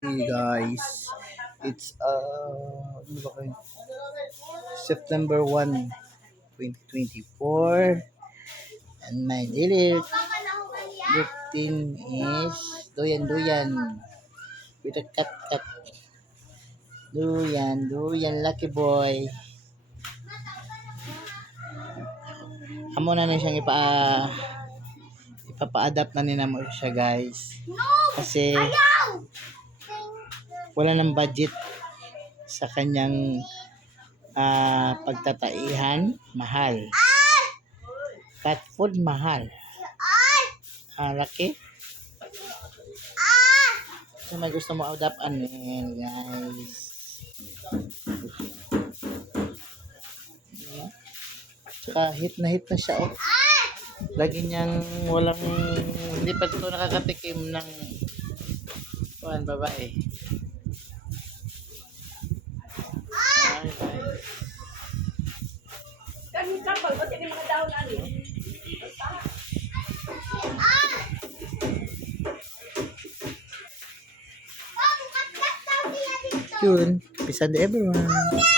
Hey guys, it's ano ba kayo? September 1, 2024, and my daily routine is duyan with a cut. Duyan, lucky boy. Amo na siyang ipapa-adapt na nina mo siya guys. Kasi wala ng budget sa kanyang pagtataihan, mahal. Cat food, mahal. Laki. So may gusto mo adapt-an guys. Yeah. Tsaka hit na siya. Oh. Lagi niyang hindi pa ito nakakatikim ng babae. Kami kapal, ba't yung mga daon ano? Yun, peace and everyone.